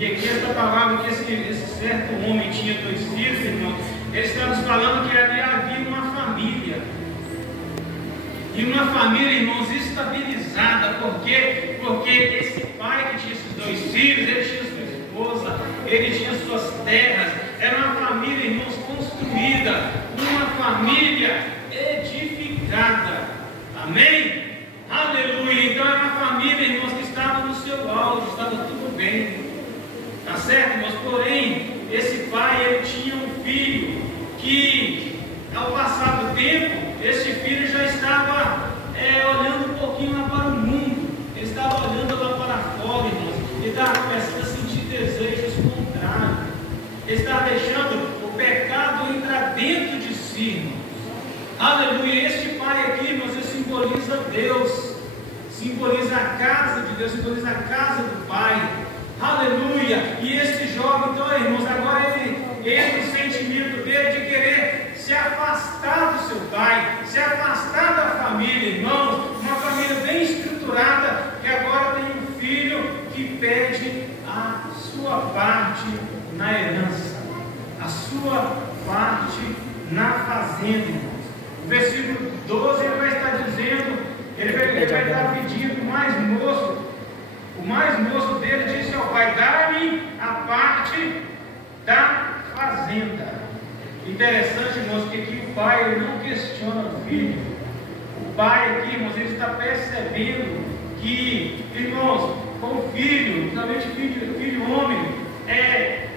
E aqui esta palavra que esse certo homem tinha 2 filhos, irmãos, ele está nos falando que ali havia uma família. E uma família, irmãos, estabilizada. Por quê? Porque esse pai que tinha esses 2 filhos, ele tinha sua esposa, ele tinha suas terras. Era uma família, irmãos, construída, uma família edificada. Amém? Aleluia. Então era uma família, irmãos, que estava no seu auge, estava tudo bem. Tá certo, irmãos? Porém, esse pai, ele tinha um filho que, ao passar do tempo, esse filho já estava olhando um pouquinho lá para o mundo. Ele estava olhando lá para fora, irmãos. Ele estava começando a sentir desejos contrários. Ele estava deixando o pecado entrar dentro de si, irmãos. Aleluia. Este pai aqui, irmãos, ele simboliza Deus, simboliza a casa de Deus, simboliza a casa do Pai. Aleluia. E esse jovem, então, irmãos, agora ele entra o sentimento dele de querer se afastar do seu pai, se afastar da família, irmãos. Uma família bem estruturada, que agora tem um filho que pede a sua parte na herança, a sua parte na fazenda, irmãos. O versículo 12 ele vai estar dizendo, ele vai estar pedindo o mais moço dele disse ao pai: dá-me a parte da fazenda. Interessante, irmãos, que aqui o pai ele não questiona o filho. O pai aqui, irmãos, ele está percebendo que, irmãos, com o filho, principalmente filho homem,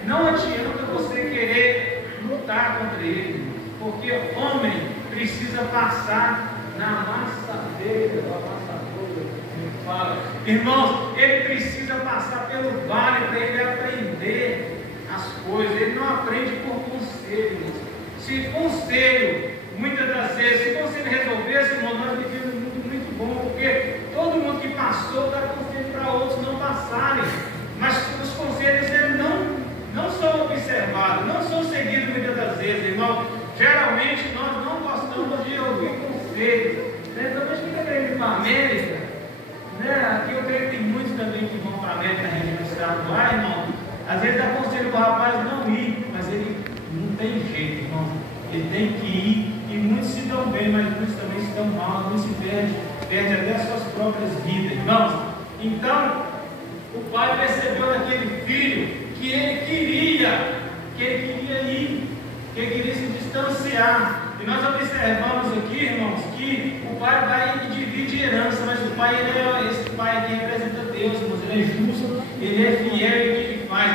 não adianta você querer lutar contra ele, porque o homem precisa passar na amassadeira, irmãos, ele precisa passar pelo vale para ele aprender as coisas. Ele não aprende por conselho, irmãos. Se conselho, muitas das vezes, se conselho resolvesse, irmão, nós vivíamos muito bom, porque todo mundo que passou dá conselho para outros não passarem. Mas os conselhos eles não são observados, não são seguidos muitas das vezes, irmão. Geralmente nós não gostamos de ouvir conselhos. Então, mas quem quer ir para a América? Aqui eu creio que tem muitos também que vão para a América, na região estadual, irmão. Às vezes dá conselho para o rapaz não ir, mas ele não tem jeito, irmão. Ele tem que ir, e muitos se dão bem, mas muitos também se dão mal, muitos se perdem até as suas próprias vidas, irmãos. Então, o pai percebeu naquele filho que ele queria ir, que ele queria se distanciar. E nós observamos aqui, irmãos, que o pai vai e divide herança, mas o pai, esse pai aqui representa Deus, irmãos. Ele é justo, ele é fiel em que ele faz.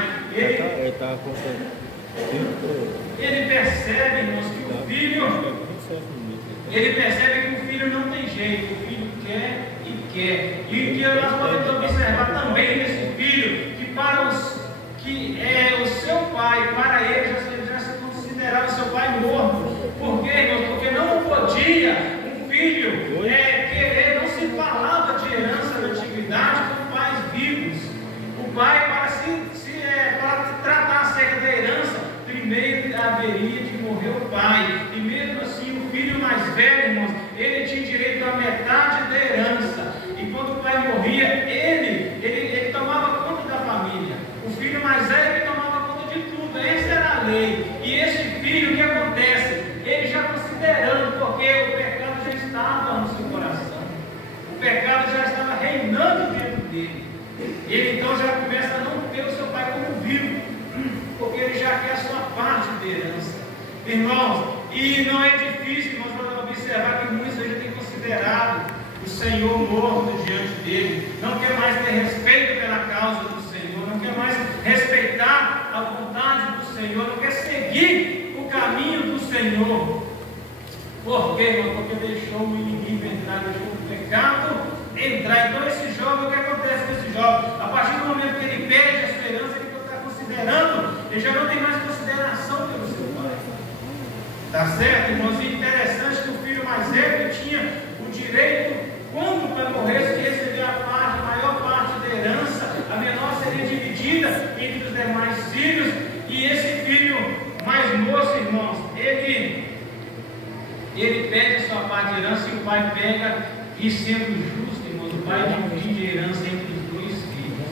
Ele percebe, irmãos, que o filho, ele percebe que o filho não tem jeito, o filho quer e quer. E que nós podemos observar também nesse filho, que para o seu pai, para ele já se considerava o seu pai morto. Por quê, irmãos? Porque não podia um filho querer, não se falava de herança da antiguidade com pais vivos. O pai, para tratar acerca da herança, primeiro haveria de morrer o pai. E mesmo assim, o filho mais velho, irmãos, ele tinha direito à metade da herança. E quando o pai morria, ele tomava conta da família. O filho mais velho, ele tomava conta de tudo. Essa era a lei. E esse filho, o que acontece? Ele já considerando, porque o pecado já estava no seu coração, o pecado já estava reinando dentro dele. Ele então já começa a não ter o seu pai como vivo, porque ele já quer a sua parte de herança, irmãos. E não é difícil, irmãos, para observar que muitos já têm considerado o Senhor morto diante dele, não quer mais ter respeito pela causa do Senhor, não quer mais respeitar a vontade do Senhor, não quer seguir o caminho do Senhor. Por quê, irmão? Porque deixou o inimigo entrar, deixou o pecado entrar. Então esse jovem, o que acontece com esse jovem? A partir do momento que ele perde a esperança, ele está considerando, ele já não tem mais consideração pelo seu pai. Tá certo, irmãos? E interessante que o filho mais velho tinha o direito, quando o pai morresse, de receber a maior parte da herança, a menor seria dividida entre os demais filhos. E esse filho mais moço, irmãos, ele pede a sua parte de herança, e o pai pega, e sendo justo, irmãos, o pai divide a herança entre os 2 filhos.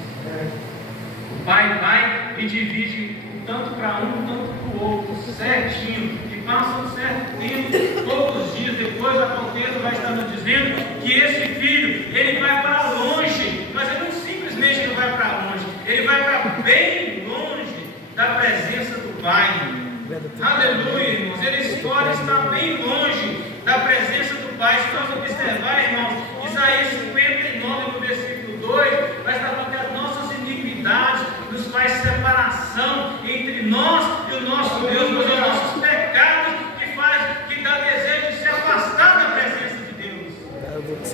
O pai vai e divide tanto para um, tanto para o outro, certinho, e passa um certo tempo, poucos dias depois, a contexto vai estar nos dizendo que esse filho, ele vai para longe, mas ele não simplesmente ele vai para longe, ele vai para bem longe da presença do Pai. Aleluia, irmãos, ele escolhe estar bem longe da presença do Pai. Se nós observar, irmãos, Isaías 59, no versículo 2, vai estar falando que as nossas iniquidades nos faz separação entre nós e o nosso Deus, mas os nossos pecados que dá desejo de se afastar da presença de Deus.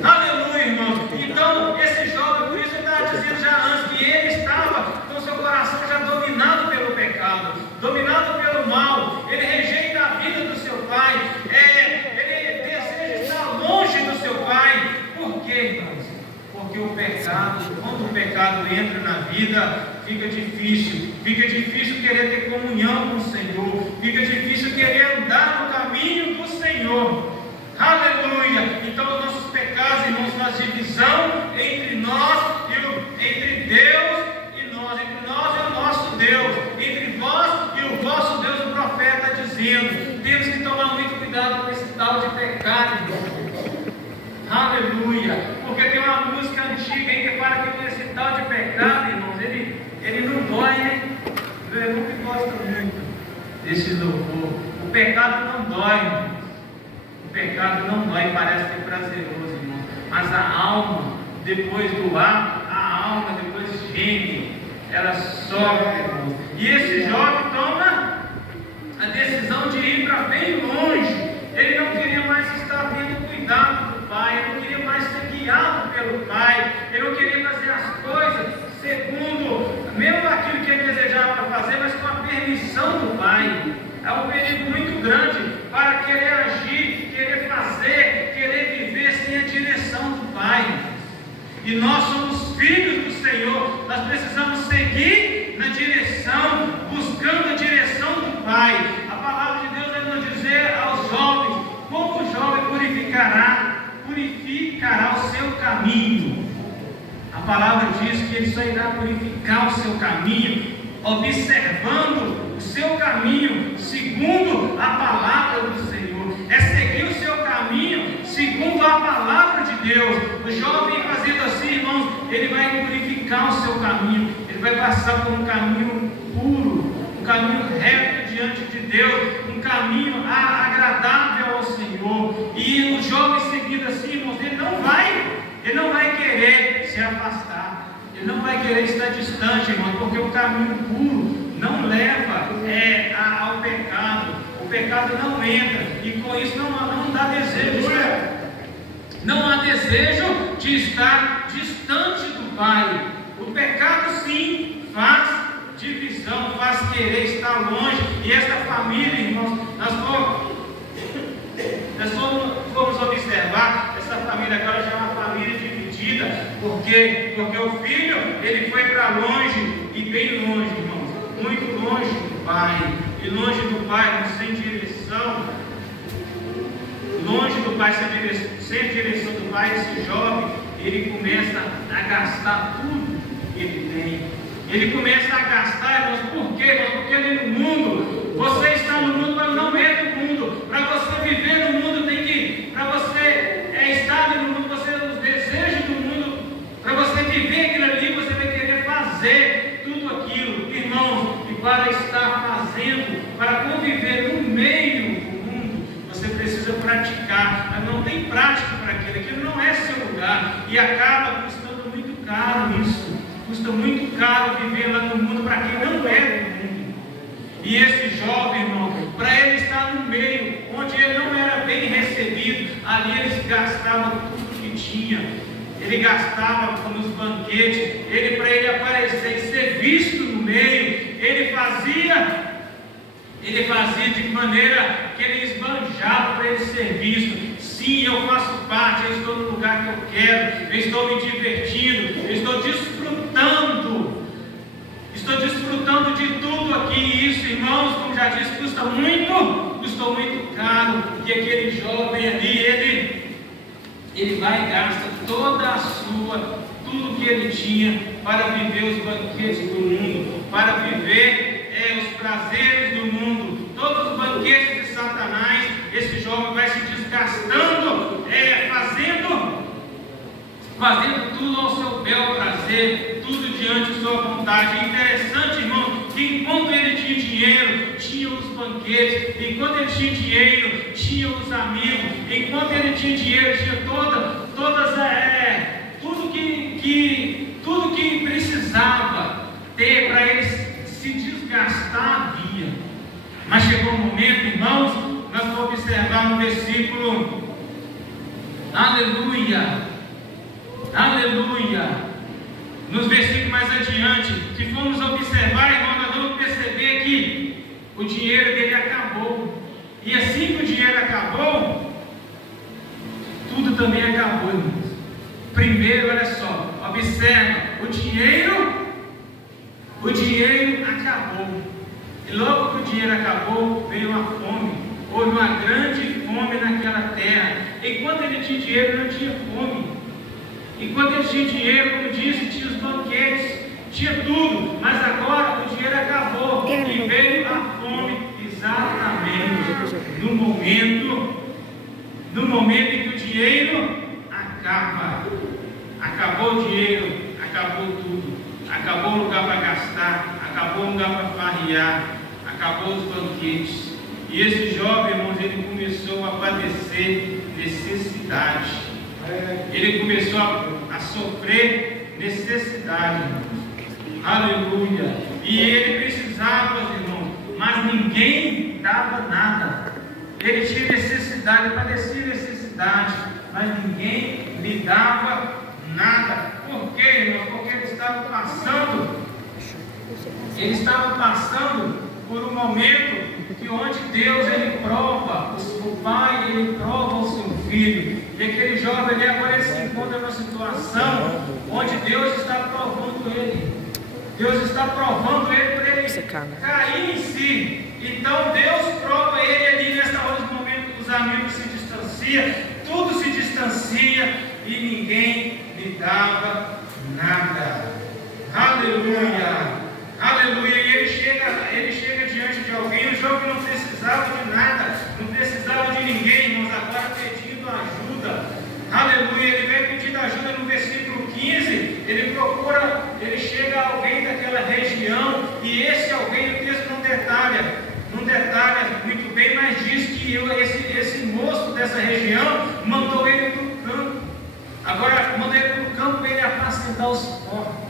Aleluia, irmãos. Então, esse jovem, por isso eu estava dizendo já antes, que ele estava com seu coração já dominado pelo pecado, dominado pelo mal. Ele rejeita a vida do seu pai, ele deseja estar longe do seu pai. Por quê, irmãos? Porque o pecado, quando o pecado entra na vida, fica difícil querer ter comunhão com o Senhor, fica difícil querer andar no caminho do Senhor. Aleluia! Então os nossos pecados, irmãos, faz divisão entre nós entre Deus e nós, entre nós e o nosso Deus, entre vós e o vosso Deus. O profeta está dizendo, temos que tomar muito cuidado com esse tal de pecado, irmãos. Aleluia! Porque tem uma música antiga aí que fala que esse tal de pecado, irmãos, ele não dói, né? Eu nunca gosto muito desse louvor. O pecado não dói, irmãos. O pecado não dói, parece ser prazeroso, irmão. Mas a alma, depois do ato, a alma depois geme, ela sofre, irmão. E esse jovem toma a decisão de ir para bem longe. Ele não queria mais estar tendo cuidado do pai, ele não queria mais ser guiado pelo pai, ele não queria fazer as coisas segundo, mesmo aquilo que ele desejava fazer, mas com a permissão do pai. É um perigo muito grande para querer agir, querer fazer, querer viver sem a direção do Pai. E nós somos filhos do Senhor, nós precisamos seguir na direção, buscando a direção do Pai. A palavra de Deus vai nos dizer aos jovens, como o jovem purificará o seu caminho. A palavra diz que ele só irá purificar o seu caminho, observando o seu caminho segundo a palavra do Senhor. É seguir o seu caminho segundo a palavra de Deus. O jovem fazendo assim, irmãos, ele vai purificar o seu caminho, ele vai passar por um caminho puro, um caminho reto diante de Deus, um caminho agradável ao Senhor. E o jovem seguindo assim, irmãos, ele não vai querer se afastar, ele não vai querer estar distante, irmão, porque o caminho puro não leva ao pecado. O pecado não entra, e com isso não dá desejo. Não há desejo de estar distante do Pai. O pecado sim faz divisão, faz querer estar longe. E esta família, irmãos, nós fomos observar, essa família agora já é uma família dividida. Por quê? Porque o filho, ele foi para longe, e bem longe, irmãos, muito longe do Pai. E longe do Pai, sem direção, longe do Pai, sem direção do Pai, esse jovem, ele começa a gastar tudo que ele tem. Ele começa a gastar, irmãos, por quê? Porque ele no mundo, você está no mundo, mas não é do mundo. Para você viver no mundo, para você estar no mundo, você os desejos do mundo, para você viver aquilo ali, você vai querer fazer tudo aquilo, irmãos. E para estar fazendo, para conviver no meio do mundo, você precisa praticar. Mas não tem prática para aquilo não é seu lugar, e acaba custando muito caro isso. Custa muito caro viver lá no mundo para quem não é do mundo. E esse jovem, irmão, para ele estar no meio, onde ele não era bem recebido, ali eles gastavam tudo que tinha. Ele gastava nos banquetes, para ele aparecer e ser visto no meio, ele fazia de maneira que ele esbanjava para ele ser visto. Sim, eu faço parte, eu estou no lugar que eu quero, eu estou me divertindo, eu estou desfrutando de tudo aqui. E isso, irmãos, como já disse, custou muito caro. E aquele jovem ali, ele vai e gasta toda tudo que ele tinha para viver os banquetes do mundo. para viver os prazeres do mundo, todos os banquetes de Satanás. Esse jovem vai se desgastando, fazendo tudo ao seu bel prazer, tudo diante de sua vontade. É interessante, irmão, que enquanto ele tinha dinheiro, tinha os banquetes; enquanto ele tinha dinheiro, tinha os amigos; enquanto ele tinha dinheiro, tinha tudo que precisava ter para ele se desgastar havia. Mas chegou um momento, irmãos, nós vamos observar no versículo, aleluia, nos versículos mais adiante, se formos observar, irmão, nós vamos perceber que o dinheiro dele acabou. E assim que o dinheiro acabou, tudo também acabou, irmãos. Primeiro, olha só, observa, o dinheiro acabou. E logo que o dinheiro acabou, veio uma fome. Houve uma grande fome naquela terra. Enquanto ele tinha dinheiro, não tinha fome. Enquanto ele tinha dinheiro, como disse, tinha os banquetes, tinha tudo. Mas agora o dinheiro acabou e veio a fome exatamente no momento em que o dinheiro acaba. Acabou o dinheiro, acabou tudo. Acabou o lugar para gastar, acabou o lugar para farrear, acabou os banquetes. E esse jovem, irmãos, ele começou a padecer necessidade. Ele começou a sofrer necessidade, irmãos. Aleluia. E ele precisava, irmãos, mas ninguém dava nada. Ele tinha necessidade, padecia necessidade, mas ninguém lhe dava nada. Por quê, irmãos? Porque ele estava passando por um momento onde Deus ele prova, o pai ele prova o seu filho. E aquele jovem ali agora ele se encontra numa situação onde Deus está provando ele. Deus está provando ele para ele cair em si. Então Deus prova ele ali nessa hora, no momento que os amigos se distanciam, tudo se distancia e ninguém lhe dava nada. Aleluia, aleluia. E ele chega diante de alguém. O jovem não precisava de nada, não precisava de ninguém, irmãos, agora pedindo ajuda. Aleluia. Ele vem pedindo ajuda no versículo 15. Ele chega a alguém daquela região, e esse alguém, o texto não detalha muito bem, mas diz que esse moço dessa região mandou ele para o campo. Agora, mandou ele para o campo para ele apacentar os porcos.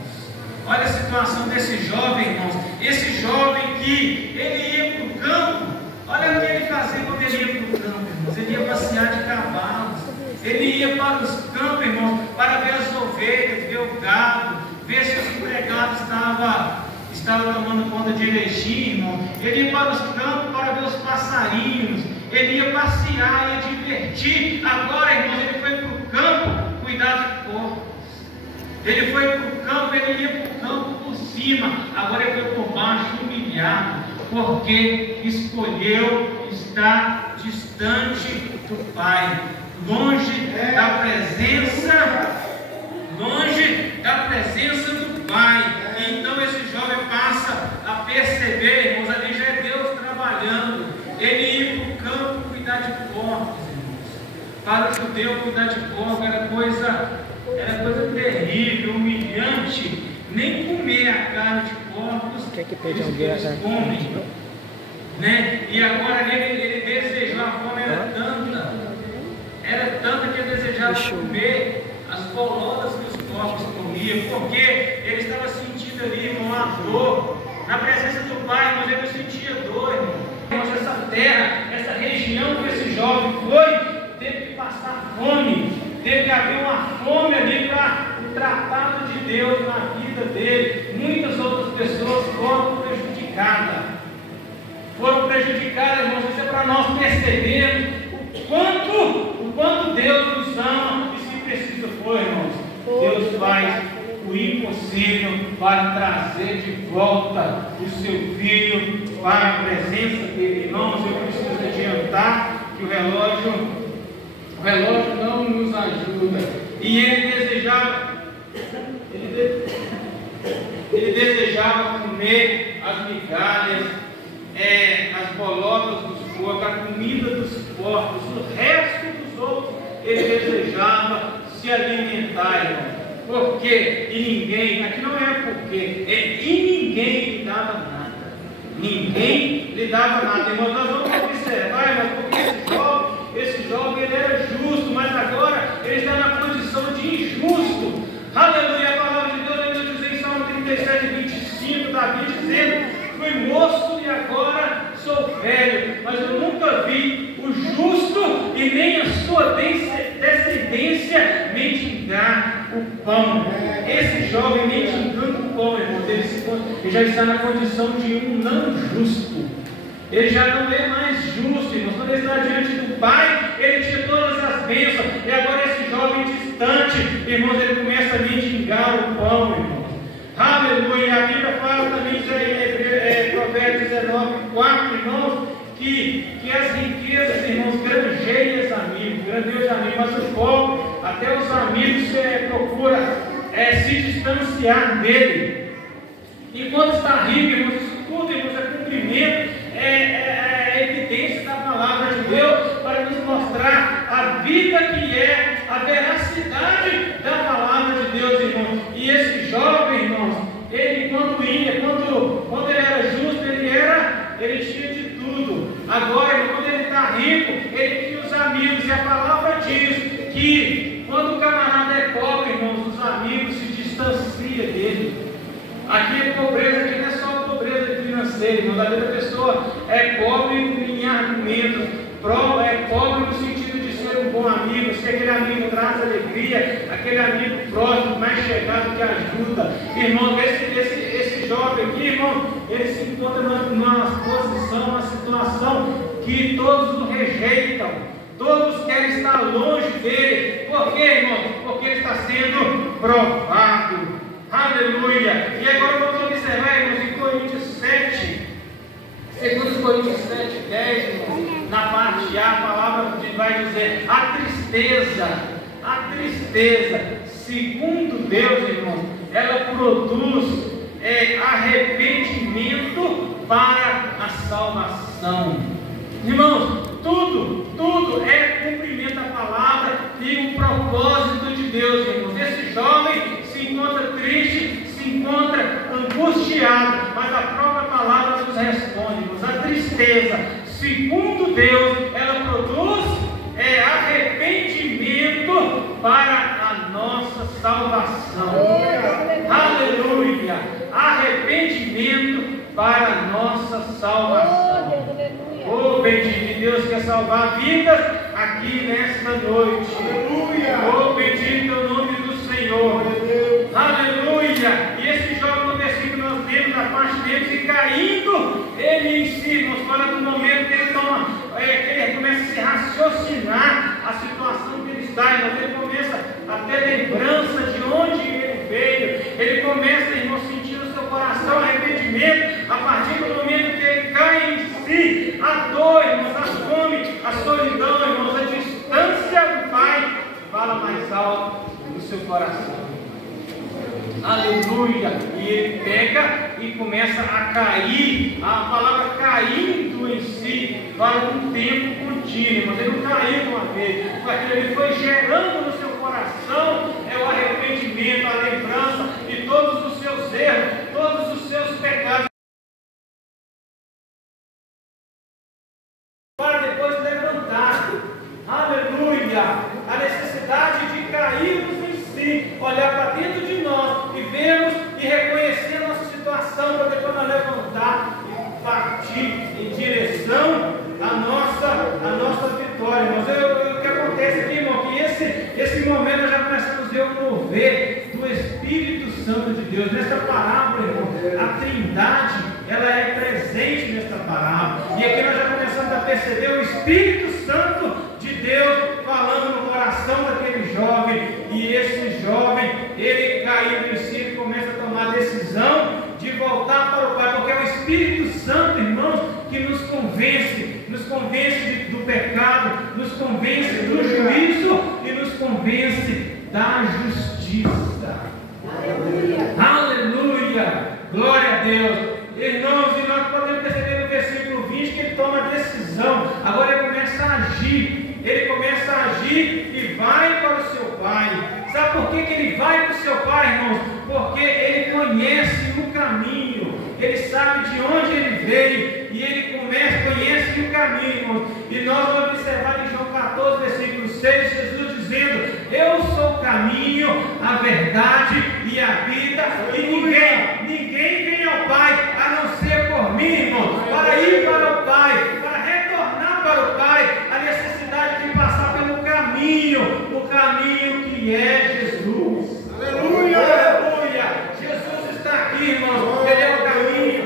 Olha a situação desse jovem, irmãos. Esse jovem que ele ia para o campo, olha o que ele fazia quando ele ia para o campo, irmãos. Ele ia passear de cavalos. Ele ia para os campos, irmãos, para ver as ovelhas, ver o gado, ver se os empregados estavam tomando conta direitinho, irmão. Ele ia para os campos para ver os passarinhos. Ele ia passear, ia divertir. Agora, irmãos, ele foi para o campo cuidar de porcos. Ele foi para o campo, ele ia para o campo por cima. Agora ele foi por baixo, humilhado, porque escolheu estar distante do Pai, longe da presença do Pai. E então esse jovem passa a perceber, irmãos, ali já é Deus trabalhando. Ele ia para o campo cuidar de porcos, irmãos. Para o judeu, cuidar de porco era coisa terrível, humilhante. Nem comer a carne de porcos eles comem, né? E agora ele desejou, a fome era tanta que ele desejava comer as bolotas que os porcos comiam, porque ele estava sentindo ali, irmão, a dor. Na presença do Pai, mas ele não sentia dor, irmão. Mas essa terra, essa região que esse jovem foi, teve que passar fome. Teve que haver uma fome ali para o tratado de Deus na vida dele. Muitas outras pessoas foram prejudicadas. Irmãos, isso é para nós percebermos o quanto Deus nos ama. E se preciso for, irmãos, Deus faz o impossível para trazer de volta o seu filho para a presença dele. Irmãos, eu preciso adiantar que o relógio não nos ajuda. E ele desejava, ele desejava comer as migalhas, as bolotas dos porcos, a comida dos porcos, o resto dos outros, ele desejava se alimentar, irmão. Por quê? E ninguém, aqui não é porque, e ninguém lhe dava nada. Ninguém lhe dava nada. Irmãos, nós vamos observar, irmãos, porque esse jovem ele era justo, mas agora ele está na condição de injusto. Aleluia, a palavra de Deus vai nos dizer em Salmo 37, 25, Davi dizendo: fui moço e agora sou velho, mas eu nunca vi o justo e nem a sua descendência mendigar o pão. Esse jovem mendigando o pão, irmãos, ele já está na condição de um não justo. Ele já não é mais justo, irmãos. Quando ele está diante do Pai, ele tinha todas as bênçãos. E agora esse jovem distante, irmãos, ele começa a mendigar o pão, irmãos. Aleluia. A Bíblia fala também em Provérbios 19, 4, irmãos, que as riquezas, irmãos, grandeiam os amigos, mas o pobre, até os amigos procura se distanciar dele. E quando está rico, irmãos, isso tudo, irmãos, é cumprimento, é evidência da palavra de Deus para nos mostrar a vida que é a veracidade da palavra de Deus, irmãos. E esse jovem, irmãos, ele quando ele era justo, ele tinha de tudo. Agora, quando ele está rico, ele tinha os amigos, e a palavra diz que quando o camarada é pobre, irmãos, os amigos se distanciam dele. Aqui é pobreza, aqui não é só pobreza financeira, irmãos. Às vezes a pessoa é pobre em argumentos, é pobre no sentido de ser um bom amigo, se aquele amigo traz alegria, aquele amigo próximo, mais chegado que ajuda. Irmão, esse jovem aqui, irmão, ele se encontra numa posição, uma situação que todos o rejeitam, todos querem estar longe dele. Por quê, irmão? Porque ele está sendo provado. Aleluia! E agora vamos observar, irmãos, em Coríntios 7, 2 Coríntios 7, 10, irmãos, na parte A, a palavra vai dizer: a tristeza, segundo Deus, irmãos, ela produz arrependimento para a salvação. Irmãos, tudo é cumprimento da palavra e o propósito de Deus, irmãos. Esse jovem se encontra triste, se encontra angustiado, mas a própria palavra nos responde, irmãos. A tristeza, segundo Deus, ela produz arrependimento para a nossa salvação. Aleluia! Arrependimento para a nossa salvação. Oh, bendito Deus, quer salvar vidas aqui nesta noite. Oh, bendito é o nome do Senhor. Aleluia! E esse jovem, no versículo nós temos a parte dele, e caindo ele em si, irmãos, fora do momento que ele ele começa a se raciocinar a situação que ele está, irmãos, ele começa a ter lembrança de onde ele veio, ele começa, irmão, a sentir no seu coração arrependimento, a partir do momento que ele cai em si, a dor, irmãos, a fome, a solidão, irmãos, a distância do Pai fala mais alto no seu coração. Aleluia! E ele pega e começa a cair. A palavra caindo em si fala de um tempo contínuo, mas ele não caiu de uma vez, porque ele foi gerando no seu coração o arrependimento, a lembrança de todos os seus erros, todos os seus pecados, para depois levantar. Aleluia! A necessidade de cairmos em si, olhar para dentro de nós e vermos e reconhecer a nossa situação, para depois nós levantar e partir em direção à nossa vitória, irmãos. O que acontece aqui, irmão, que esse momento nós já começamos a ver o mover do Espírito Santo de Deus. Nesta parábola, irmão, a Trindade, ela é presente nesta parábola. E aqui nós já começamos a perceber o Espírito Santo de Deus falando no coração daquele jovem. E esse jovem, ele caiu em si, ele começa a tomar a decisão de voltar para o Pai, porque é o Espírito Santo, irmãos, que nos convence do pecado, nos convence do juízo e nos convence da justiça. Aleluia! Aleluia! Glória a Deus. Irmãos, e nós podemos perceber no versículo 20 que ele toma a decisão. Agora ele começa a agir. Ele começa a agir e vai para o seu pai. Sabe por que ele vai para o seu pai, irmãos? Porque ele conhece o caminho. Ele sabe de onde ele veio. E ele conhece o caminho, irmãos. E nós vamos observar em João 14, versículo 6, Jesus dizendo: eu sou o caminho, a verdade e a vida. E ninguém vem ao Pai a não ser por mim, irmão. Para ir para o Pai, para retornar para o Pai, a necessidade de passar pelo caminho, o caminho que é Jesus. Aleluia! Aleluia! Jesus está aqui, irmãos. Ele é o caminho.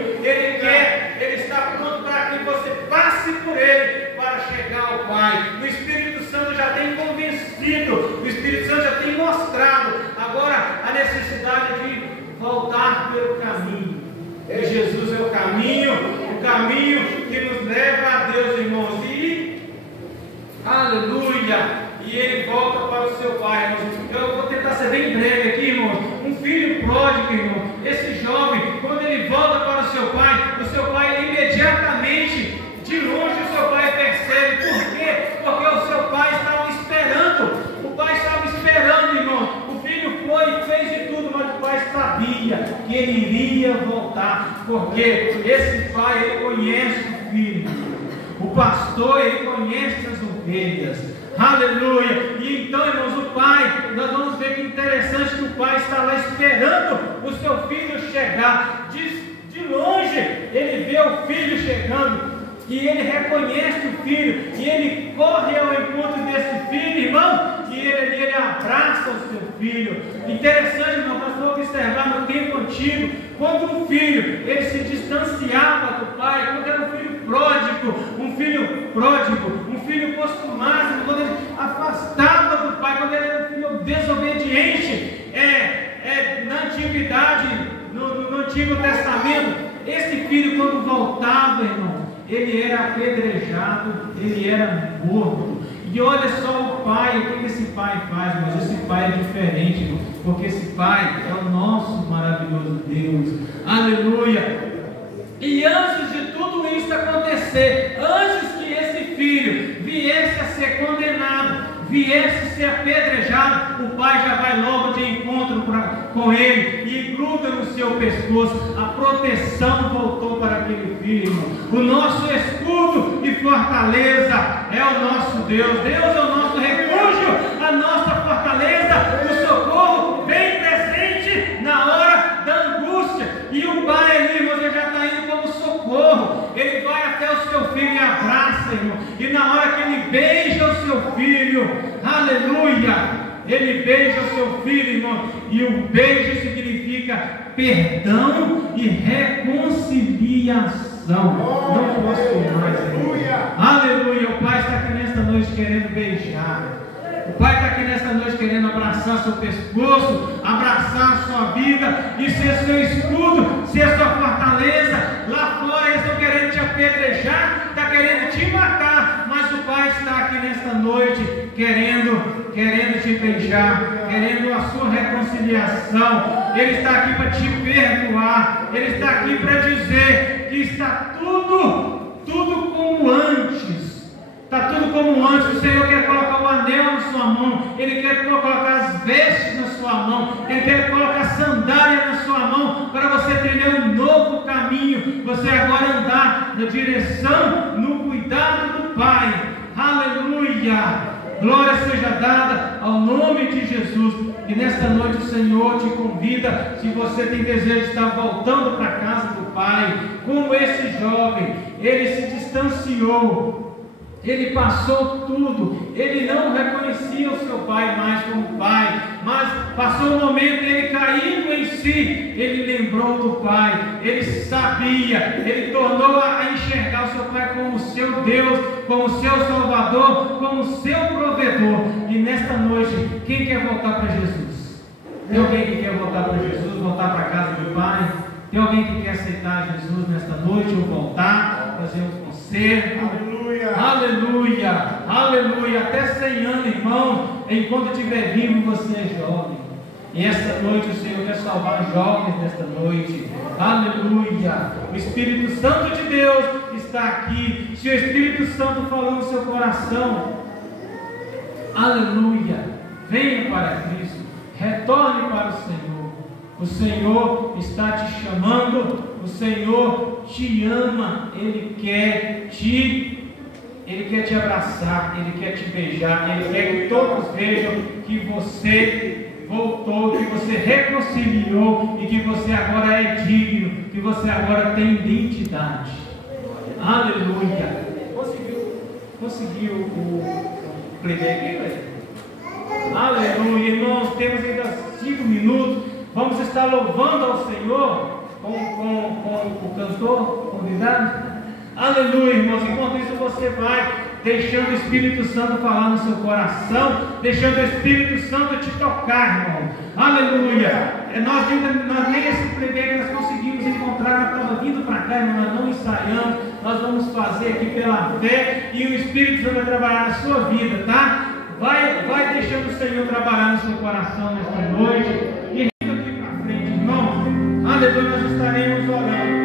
Ele está pronto para que você passe por ele para chegar ao Pai. O Espírito Santo já tem convencido, o Espírito Santo já tem mostrado agora a necessidade de voltar pelo caminho. E Jesus é o caminho que nos leva a Deus, irmãos. E aleluia! E ele volta para o seu pai, irmãos. Eu vou tentar ser bem breve aqui, irmãos. Um filho pródigo, irmão. Esse jovem, quando ele volta para o seu pai imediatamente, de longe o seu pai percebe. Por quê? Porque o seu pai estava esperando. O pai estava esperando, irmão. O filho foi e fez de tudo, mas o pai sabia que ele iria voltar. Porque esse pai, ele conhece o filho. O pastor, ele conhece as ovelhas. Aleluia! E então, irmãos, o pai, nós vamos ver que interessante que o pai está lá esperando o seu filho chegar. De longe, ele vê o filho chegando. E ele reconhece o filho, e ele corre ao encontro desse filho, irmão, e ele abraça o seu filho. Interessante, irmão, nós vamos observar no tempo antigo, quando um filho, ele se distanciava do pai, quando era um filho pródigo, um filho postumado, quando ele afastava do pai, quando ele era um filho desobediente, na antiguidade, no Antigo Testamento, esse filho quando voltava, irmão, ele era apedrejado, ele era morto. E olha só o pai, o que esse pai faz, mas esse pai é diferente, irmão, porque esse pai é o nosso maravilhoso Deus. Aleluia! E antes de tudo isso acontecer, antes que esse filho viesse a ser condenado, viesse a ser apedrejado, o pai já vai logo de encontro com ele e gruda no seu pescoço. A proteção voltou para aquele filho. O nosso escudo e fortaleza é o nosso Deus. Deus é o nosso refúgio, a nossa fortaleza, o socorro bem presente na hora da angústia. E o pai ali, irmãos, ele já está indo como socorro. Ele vai até o seu filho e abraça, irmão. E na hora que ele beija o seu filho, aleluia, ele beija o seu filho, irmão. E o beijo significa perdão e reconciliação. Não posso mais, aleluia. Aleluia. O pai está aqui nesta noite querendo beijar. O pai está aqui nesta noite querendo abraçar seu pescoço, abraçar sua vida e ser seu escudo, ser sua fortaleza. Lá fora eles estão querendo te apedrejar, está querendo te matar, mas o pai está aqui nesta noite querendo te beijar, querendo a sua reconciliação. Ele está aqui para te perdoar. Ele está aqui para dizer que está tudo como antes. Está tudo como antes. O Senhor quer colocar o anel na sua mão. Ele quer colocar as vestes na sua mão. Ele quer colocar a sandália na sua mão para você trilhar um novo caminho. Você agora andar na direção, no cuidado do Pai. Aleluia! Glória seja dada ao nome de Jesus. E nesta noite o Senhor te convida, se você tem desejo de estar voltando para a casa do Pai, como esse jovem, ele se distanciou. Ele passou tudo, ele não reconhecia o seu pai mais como pai, mas passou um momento ele caindo em si, ele lembrou do pai, ele sabia, ele tornou a enxergar o seu pai como seu Deus, como seu Salvador, como seu provedor. E nesta noite, quem quer voltar para Jesus? Tem alguém que quer voltar para Jesus, voltar para a casa do Pai? Tem alguém que quer aceitar Jesus nesta noite ou voltar, fazer um concerto? Aleluia, aleluia, até 100 anos, irmão, enquanto estiver vivo você é jovem. E esta noite o Senhor quer salvar jovens nesta noite. Aleluia. O Espírito Santo de Deus está aqui. Se o Espírito Santo falou no seu coração, aleluia, venha para Cristo, retorne para o Senhor. O Senhor está te chamando, o Senhor te ama, Ele quer te abraçar, Ele quer te beijar, Ele quer que todos vejam que você voltou, que você reconciliou e que você agora é digno, que você agora tem identidade. Aleluia. Conseguiu o playback aqui, velho? Aleluia. Irmãos, temos ainda 5 minutos. Vamos estar louvando ao Senhor com o cantor convidado. Aleluia, irmãos. Enquanto isso, você vai deixando o Espírito Santo falar no seu coração, deixando o Espírito Santo te tocar, irmão. Aleluia. Nós nem esse playback nós conseguimos encontrar. Nós estávamos vindo para cá, irmão, nós não ensaiamos. Nós vamos fazer aqui pela fé e o Espírito Santo vai trabalhar na sua vida, tá? Vai deixando o Senhor trabalhar no seu coração nesta noite. E fica aqui para frente, irmãos. Aleluia, nós estaremos orando.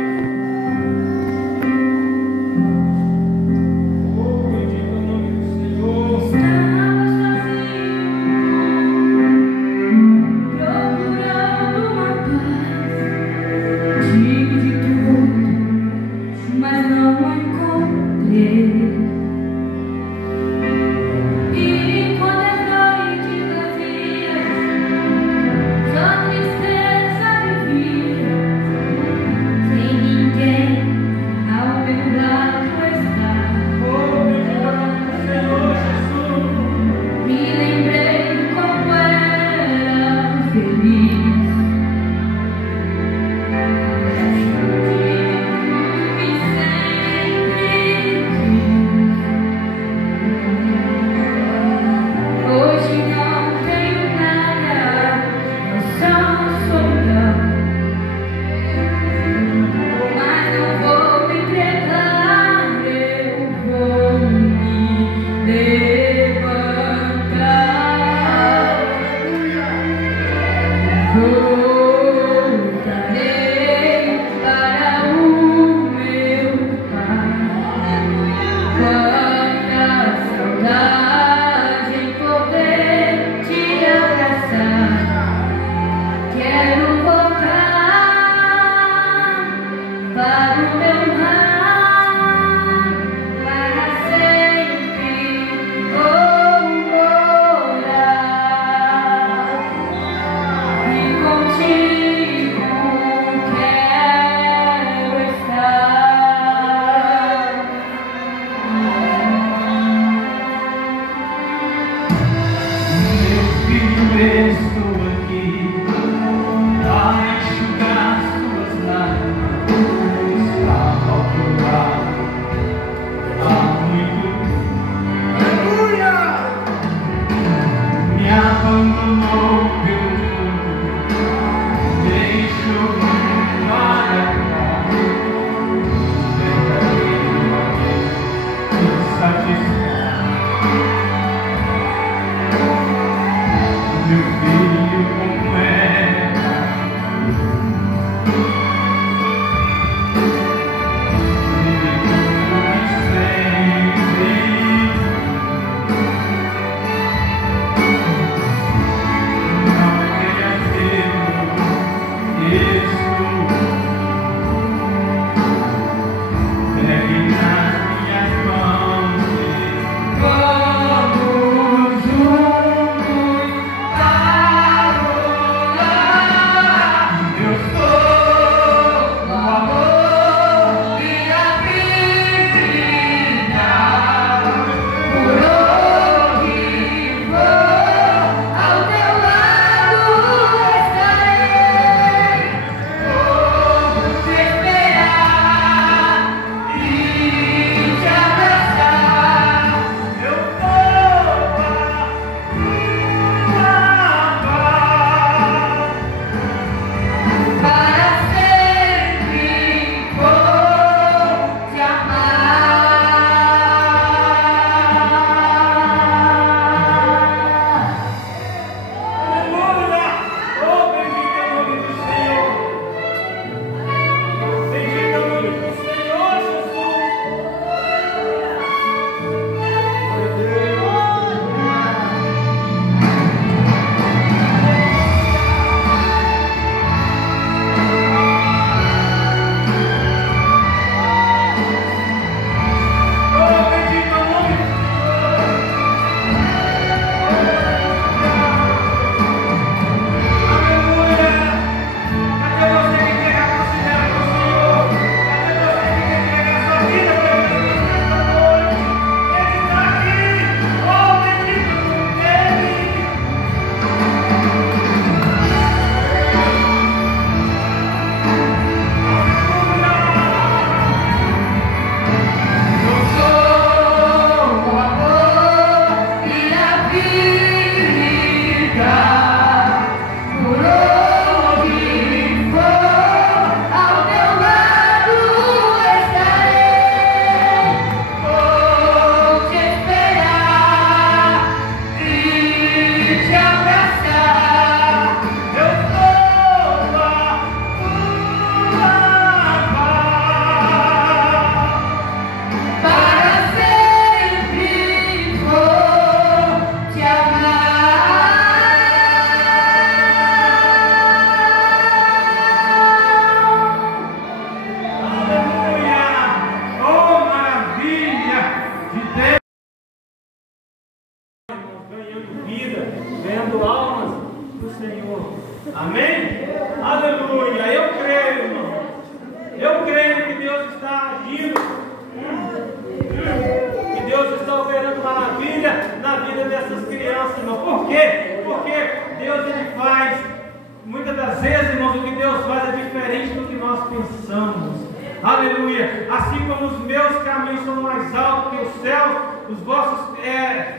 Estou aqui, vai enxugar suas lágrimas. está agindo, que Deus está operando maravilha na vida dessas crianças, irmão. Por quê? Porque Deus ele faz, muitas das vezes, irmãos, o que Deus faz é diferente do que nós pensamos. Aleluia. Assim como os meus caminhos são mais altos que os céus, os vossos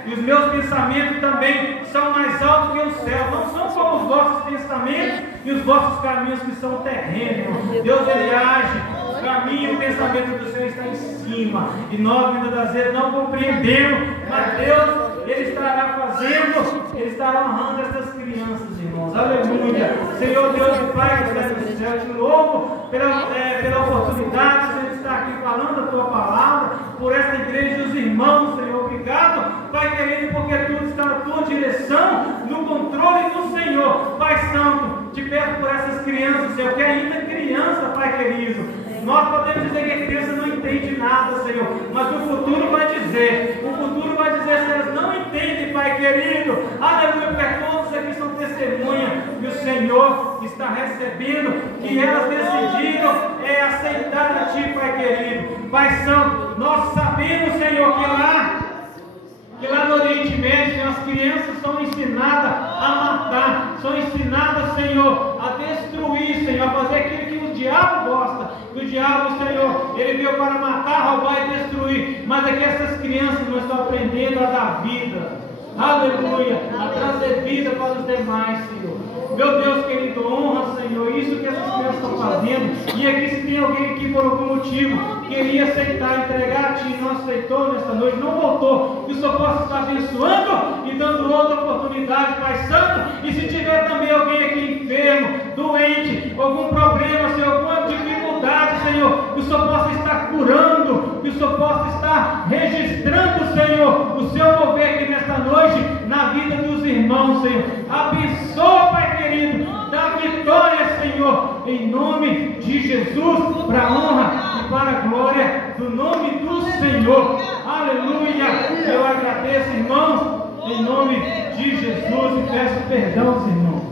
e os meus pensamentos também são mais altos que os céus. Não são como os vossos pensamentos e os vossos caminhos que são terrenos. Deus ele age, o caminho e o pensamento do Senhor está em cima. E nós muitas das vezes não compreendemos, mas Deus ele estará fazendo, ele estará honrando essas crianças, irmãos. Aleluia. Senhor Deus e Pai que está no céu, te louvo pela oportunidade de Senhor estar aqui falando a tua palavra, por esta igreja e os irmãos, Senhor. Obrigado, Pai querido, porque tudo está na tua direção, no controle do Senhor. Pai Santo, te peço por essas crianças, Senhor, que ainda é criança, Pai querido. Nós podemos dizer que a criança não entende nada, Senhor, mas o futuro vai dizer. O futuro vai dizer se elas não entendem, Pai querido. Aleluia, porque todos aqui são testemunhas e o Senhor está recebendo, que elas decidiram aceitar a Ti, Pai querido. Pai Santo, nós sabemos, Senhor, que lá no Oriente Médio as crianças são ensinadas a matar, são ensinadas, Senhor, a destruir, Senhor, a fazer aquilo que o diabo gosta. O diabo, Senhor, ele veio para matar, roubar e destruir, mas é que essas crianças não estão aprendendo a dar vida, aleluia, a trazer vida para os demais, Senhor. Meu Deus querido, honra, Senhor, isso que essas crianças estão fazendo. E aqui, se tem alguém que por algum motivo queria aceitar, entregar a Ti e não aceitou nesta noite, não voltou, que o Senhor possa estar abençoando e dando outra oportunidade, Pai Santo. E se tiver também alguém aqui enfermo, doente, algum problema, Senhor, alguma dificuldade, Senhor, que o Senhor possa estar curando, que o Senhor possa estar registrando, Senhor, o Seu mover aqui nesta noite na vida dos irmãos, Senhor. Abençoa, Pai querido, dá vitória, Senhor, em nome de Jesus, para a honra e para a glória do nome do Senhor. Aleluia. Eu agradeço, irmãos, em nome de Jesus, e peço perdão, irmãos.